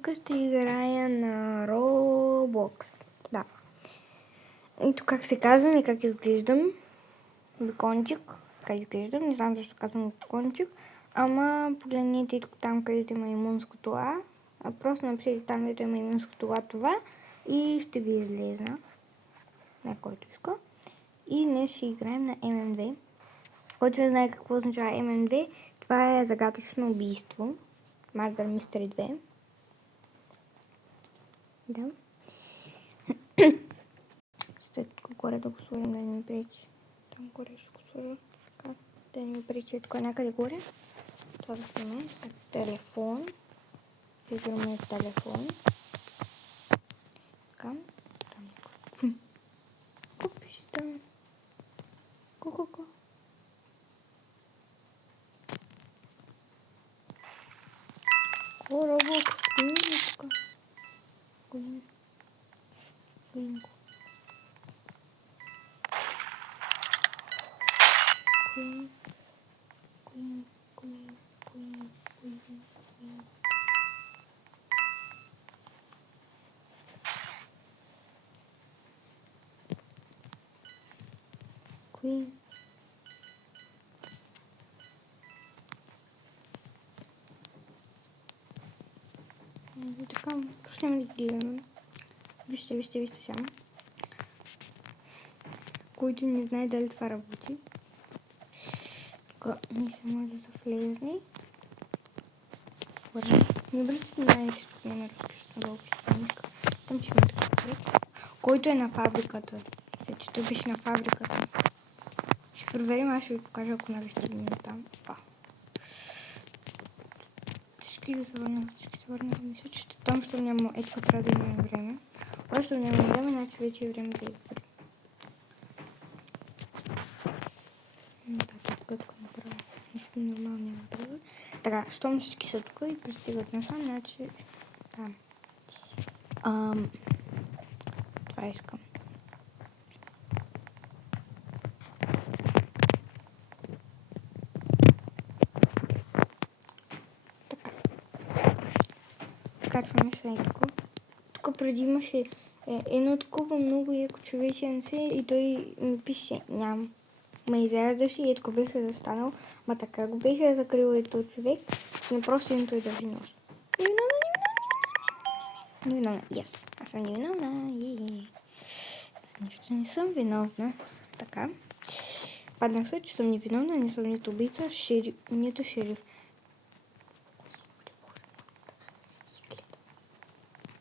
Днеска ще играя на Roblox. Да. Ето как се казвам и как изглеждам. Бикончик. Как изглеждам. Не знам защо казвам бикончик. Ама погледнете там, където има имунското А. Просто напишете там, където има имунското А това. И ще ви излезна. На който иска. И днес ще играем на ММ2. Който не знае какво означава ММ2, това е загадъчно убийство. Murder Mystery 2. Да. След горе да го сложим да не ми пречи. Там горе ще го сложа. Така, да не ми пречи така някъде горе. Това да снимем. Так, телефон. Изгърме телефон. Така. Там някой. Купиш там. Ко. Roblox Queen. Queen. Queen. Така, почнем да гледаме. Вижте само. Който не знае дали това работи. Така, ние се може да са влезни. Не обръщате внимание всичко на руски, защото много испанска. Там ще има така. Който е на фабриката. Се чето беше на фабриката. Ще проверим, аз ще ви покажа, ако нали стигнем там. Всички да се върнат. Мисля, че там, що няма етика, трябва да имаме време. Още няма време, значи вече е време за игри. Така направя. Нищо нормално няма правя. Така, щом всички са тук и пристигат насам, значи там. Това искам. Така. Качваме се тук. Тук преди имаше едно такова много яко човеченце и той ми пише ням. Ма изядаше и етко беше застанал. Ма така го беше закрил и този човек, че не просто им той държи нос. Невиновна. Yes. Аз съм невиновна. Нищо не съм виновна. Така. Паднах се, че съм невиновна, не съм нито убийца, нито шериф.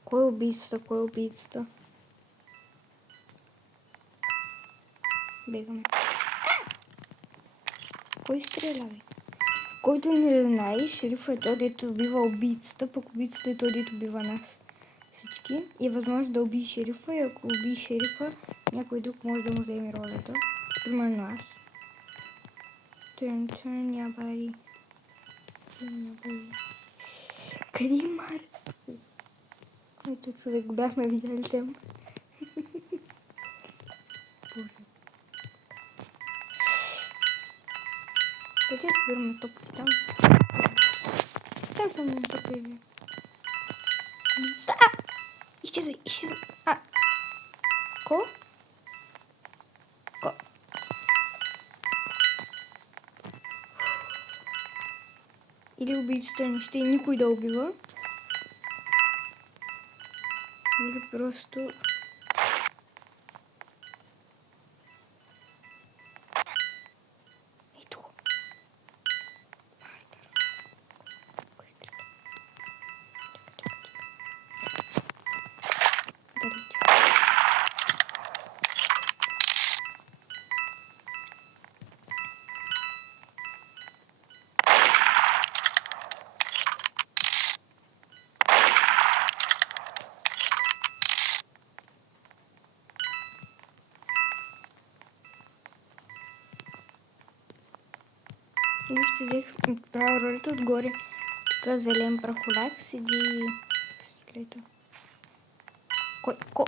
Кой е убийцата? Бегаме. Кой стреля, бе? Който не знае, шерифът е той, дето убива убийцата, пък убийцата е той, дето убива нас. Всички. И е възможно да убие шерифа и ако убие шерифа, някой друг може да му вземе ролята. Примерно аз. Turn your body. Къде е Марто? Ето човек, го бяхме видели там. Боже. Къде се върна топки там? Сам не се появи. Изчезай. Ко? Или убийцата не ще и никой да убива. Или просто... Ето го. Мартър. Кой стреля? Далече. Вижте, взех правя ролята отгоре. Така зелен прахоляк седи... Гледа. Ко?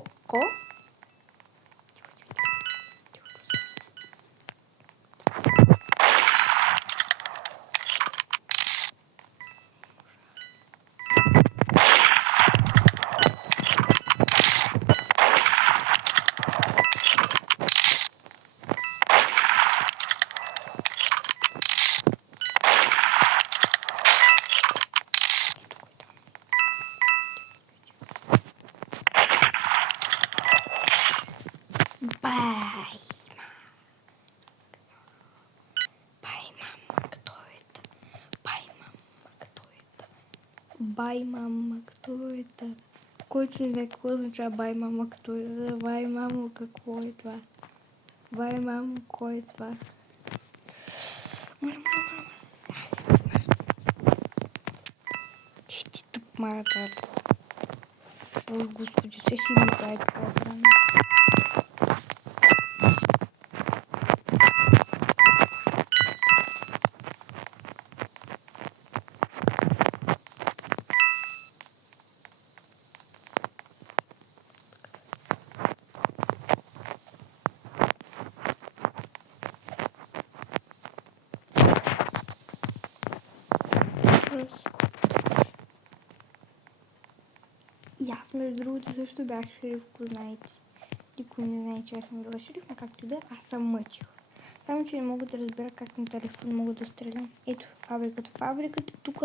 Бай, мама, кто это? Който не знае какво означава бай, мама, кто е? Бай, мамо, какво е това? Бай, мамо, кой е това? Мара. Ще ти тъп, Мара, тази. Ой, господи, все си ми тая така екрана. И аз, между другото, също бях шериф, ако знаете. Никой не знае, че аз съм била шериф, но както да, аз съм мъчих. Само, че не мога да разбера как на телефон мога да стрелям. Ето, фабриката, тук.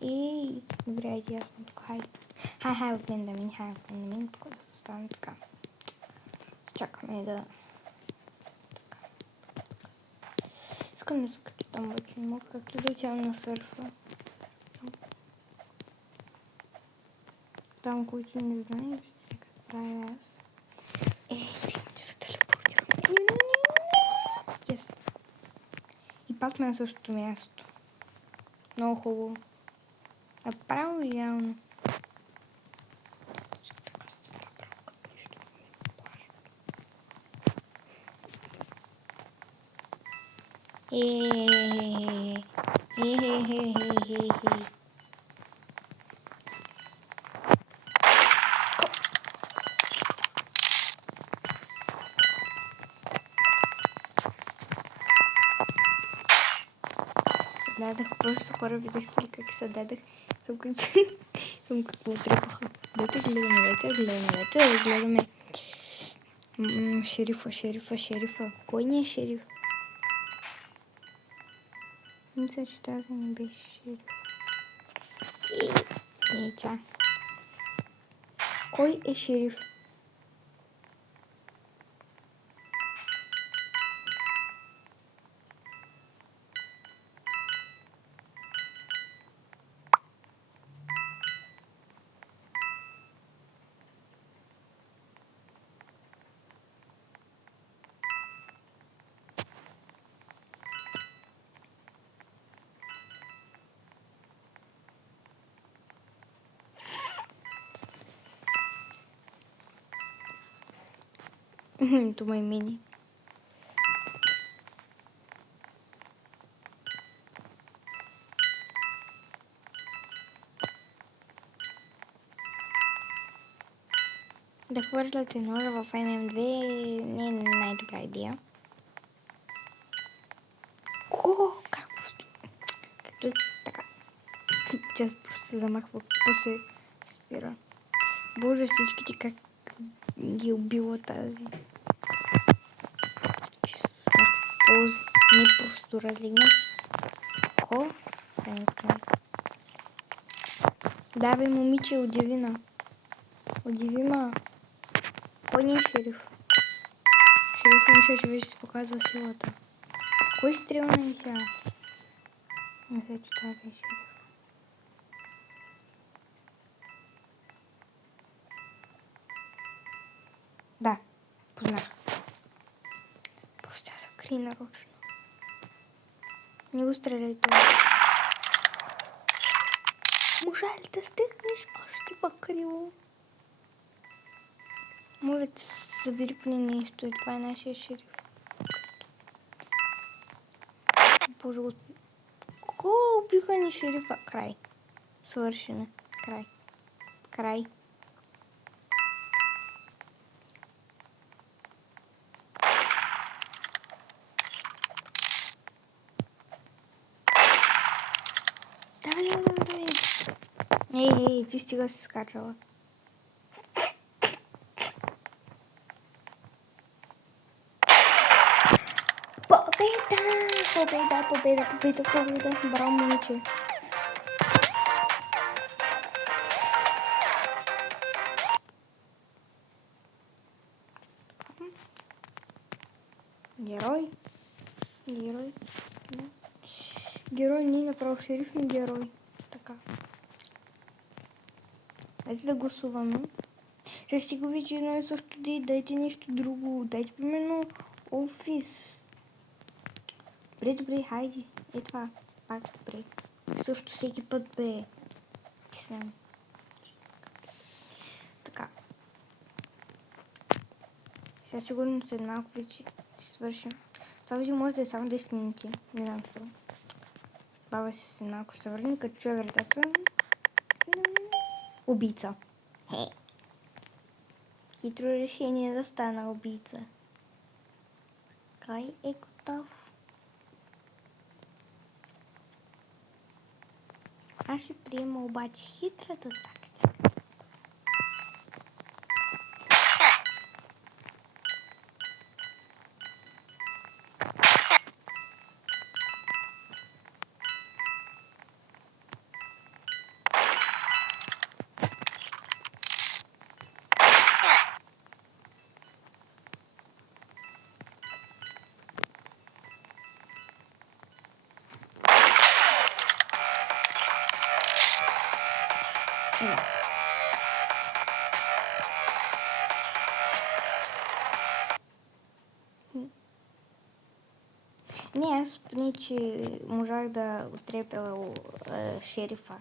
Ей, добре, айде, аз съм тук, хайде. Хай, от мен да мине, тук да се стане така. Чакаме да... Така. Искам да се кача там, вече не мога, както да отивам на сърфа. Там, който не знае, ще се как правя аз. Че се телепортирам. Yes. И пак сме на същото място. Много хубаво. Направо идеално. Така се направо, като нищо не ми плаща. Дадах просто хора, видяхте ли как се дадах? Съм какво трепаха. Дайте гледаме. Шерифа. Кой не е шериф? Мисля, че тази не беше шериф. Тя. Кой е шериф? Това е мини. Да хвърляте ножа в MM2 не е най-добра идея. Как просто? Както така. Тя просто се замахва, после спира. Боже, всичките как ги убила тази. Ползи. Не просто разлигна. Ко? Давай, момиче, удиви ма. Кой не е шериф? Шериф мисля, че вече си показва силата. Кой стрелна ми сега? Мисля, че тази е шериф. Да, познах. Просто тя се крие нарочно. Не го стреляй това. Може ли да стигнеш още по-криво? Може да се събери поне нещо и това е нашия шериф. Боже господи. Ко убиха ни шерифа? Край. Свършено. Край. Давай. Ей, ти стига се скачала. Победа. Браво, момиче. Герой. Не направо шериф, но герой. Дайте да гласуваме. Ще си го види едно и също, дайте нещо друго. Дайте примерно офис. Добре, хайде. Е това. Пак добре. Също всеки път бе. Писам. Така. Сега сигурно след малко вече ще свършим. Това видео може да е само 10 минути. Не знам защо. Баба си след малко ще се върне, като чуя вратата. Убийца. Хе. Хитро решение да стана убийца. Кой е готов? Аз ще приема обаче хитрата тактика. Не, аз поне, че можах да отрепя шерифа.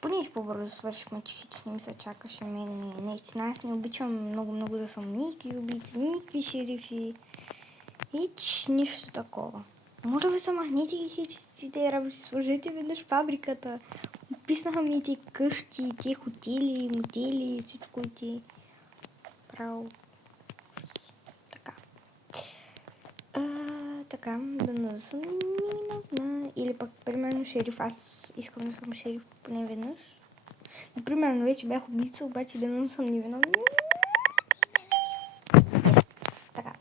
Поне, че по-бързо свършихме, че хич не ми се чакаше мен. Наистина, аз не обичам много да съм никакви убийци, никакви шерифи. Хич, нищо такова. Моля ви се, махнете ги всички тези работи, сложете веднъж фабриката. Описнаха ми тези къщи, тези хотели, мотели, всичко и ти. Право. Така. Така, да съм невиновна. Или пък, примерно, шериф. Аз искам да съм шериф поне веднъж. Например, вече бях убийца, обаче да съм невиновна. Yes. Така.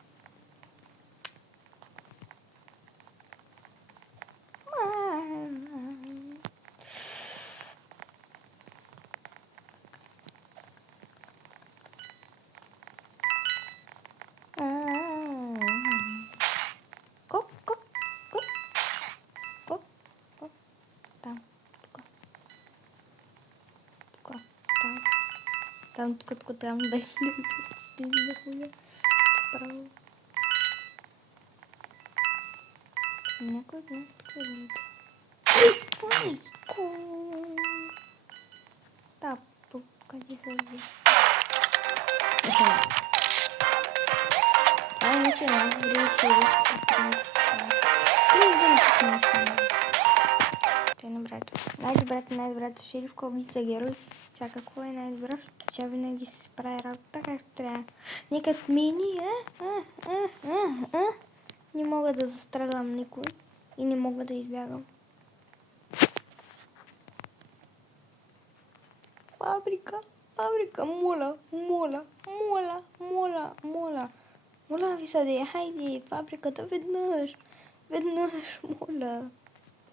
Там, тук, там, да хуя. Право. Някой от нас тук е вид. Майко! Да, къде са ви? Това не че най-добре шериф. Най-добрата шерифка, убийца, герой. Сега какво е най-добра, защото тя винаги си прави работа както трябва. Нека мини, не мога да застрелям никой и не мога да избягам. Фабрика, моля ви се, хайде, фабриката веднъж,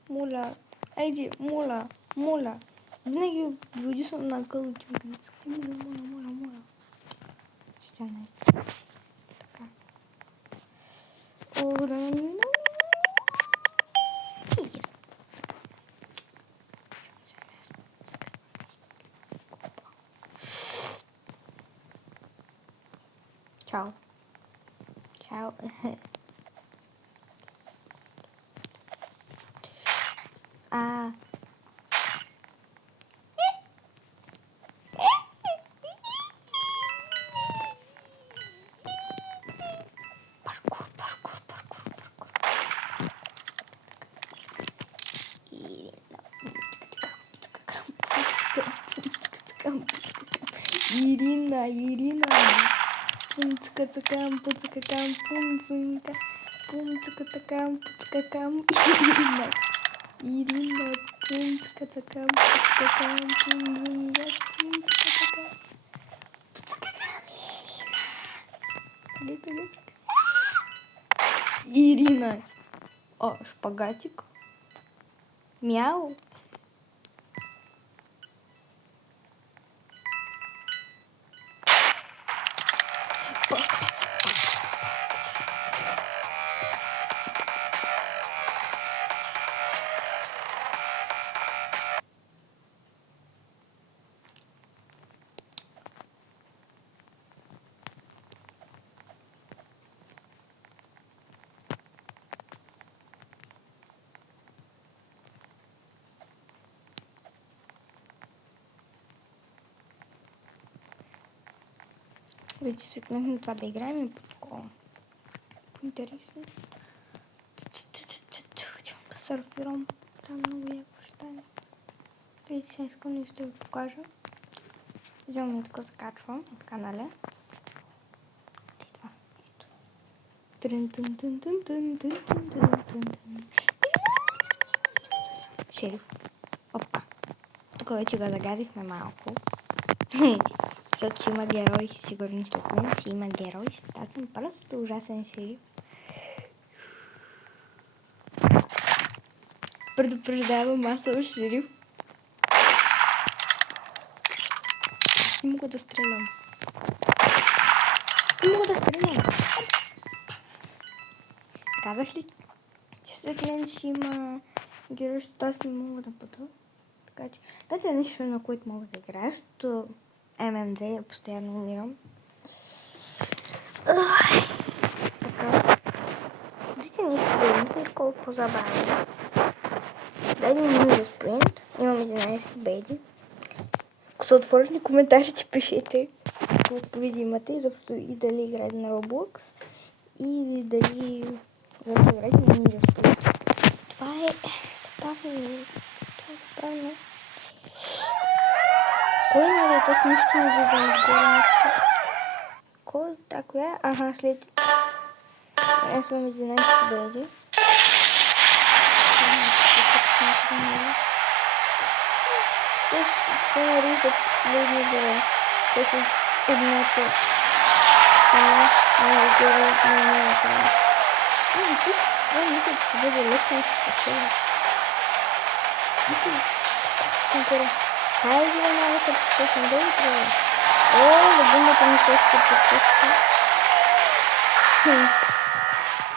моля, хайде, моля. Винаги води съм на кълъчи, моля. Ще не. Така. О, да, yes. Чао. Ирина. Пунцка-цакам, пунцинка. Пунцка-такам, пунцка-кам. Ирина. Пунцка-цакам, пунцинка. Пунцка-такам. Пунцка-кам, Ирина. Ирина. О, шпагатик. Мяу. Вече свикнахме това да играем и по такова. По-интересно. Да сърфирам. Там много яко ще стане. И сега искам нещо да ви покажа. Взимам и тук закачвам. И така, нали? И това. Ето. Шериф. Опа. Тук вече го загазихме малко. Защото ще има герой. Сигурно след мен ще има герой. Аз съм просто ужасен шериф. Предупреждавам, аз съм шериф. Аз не мога да стрелям. Казах ли, че след мен ще има герой, защото аз не мога да пътя. Така че, това е нещо, на което мога да играя, защото ММД постоянно умирам. Така. Дайте нещо да мисля, колко по-забавно. Дайте ми за спринт. Имам 11 победи. Ако са отворени коментарите, пишете колко видео имате и дали играете на Roblox и дали защо играете на Ninja Sprint. Това е забавно. Кой наред? Аз нищо не виждам отгоре нещо. Кой? Коя? Ага, след... Аз имам 11 победи. Що всичките се нареждат последни броя? След едното. Само отгоре на миналата. Тук мисля, че ще бъде лесно и ще спечеля. Ето, скачаш нагоре. Хайде, веднага се подсещам. Долу трябва. Любимата ми също подсеща.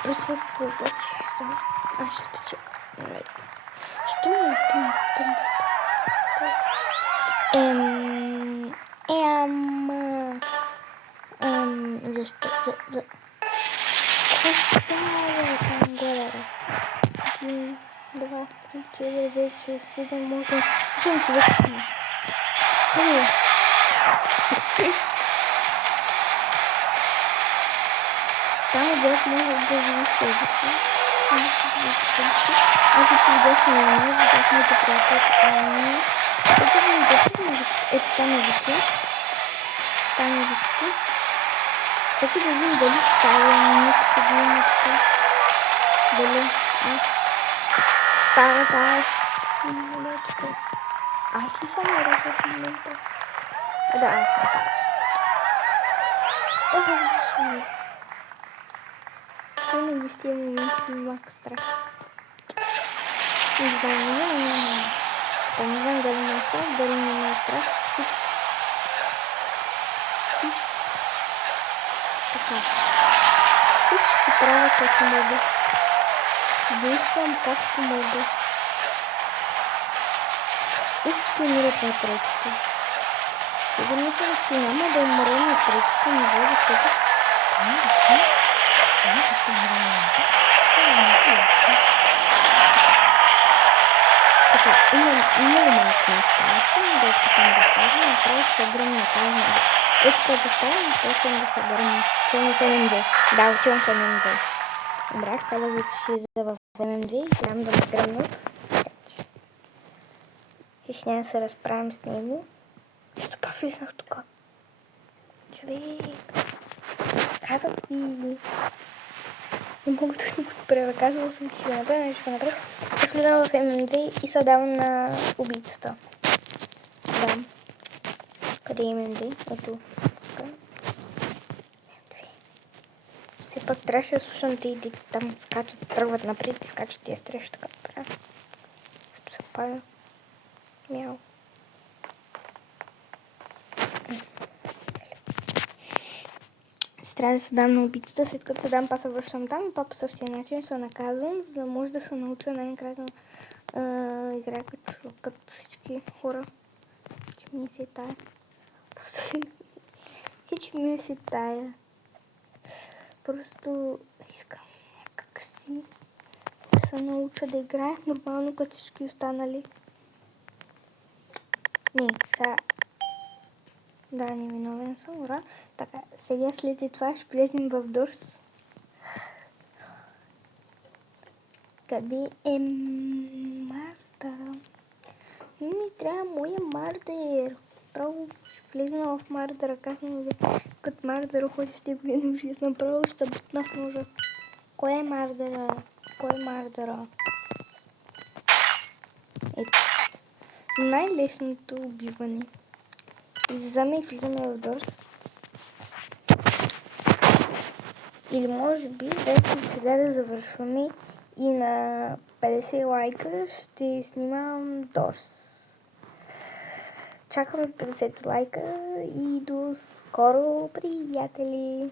Присъства обаче. Аз ще спечеля. Що ми е пън? Защо? Какво става там горе? 1, 2, 3, 4, 5, 6, 7, 8, 8 човека сме. Там отдолу може да види седица. Аз и видяхме на нас, видяхме до приятелка Ани. Ето ви видяхме, ето там е висо. Там е висо. Чакай да видим дали става никакво да има така. Дали става аз. Дали тук. Аз ли съм наред в момента? Да, аз съм така. Винаги в тия моменти ми малко страх. Не знам. Така, не знам дали ме е страх, дали не ме е страх. Хич. Така. Хич ще правя както мога. Действам както мога. Всички умират на третите. Сигурно съм, че няма да умра на третите ниво, защото... Така, имам много малко неща. Само да опитам да падна, направо ще се гръмна тази. Ето като заставам, почвам да се гръмна. Отивам в ММД. Да, отивам в ММД. Добрах, казах ви, че ще излиза в ММД и гледам да ме гръмнат. И ще няма да се разправим с него. Защо па влизнах тук? Човек. Казах ви. Не мога да го спря. Казвала съм, че ще направя нещо направя. Влизам в ММД и се давам на убийцата. Да. Къде е ММД? Ето. Все пак трябваше да слушам те и там скачат, тръгват напред и скачат и я стреш така правя. Ще се пая. Мяу. Трябва да се дам на убийцата, след като се дам, па се връщам там и па по същия начин се наказвам, за да може да се науча най-накрая да играя като всички хора. Хич ми се тая. Хич ми се тая. Просто искам някак си да се науча да играя нормално като всички останали. Не, сега... Да, невиновен съм, ура. Така, сега след това ще влезем в Дорс. Къде е Мардъра? Не ми трябва моя Мардър. Право ще влезем в Мардъра. Как ми като Мардъра ходи с теб винаги, направо ще се бутна в ножа. Кой е Мардъра? Кой е Мардъра? Ето. Най-лесното убиване. Излизаме и влизаме в Дорс. Или може би, вече сега да завършваме и на 50 лайка ще снимам Дорс. Чакаме 50 лайка и до скоро, приятели!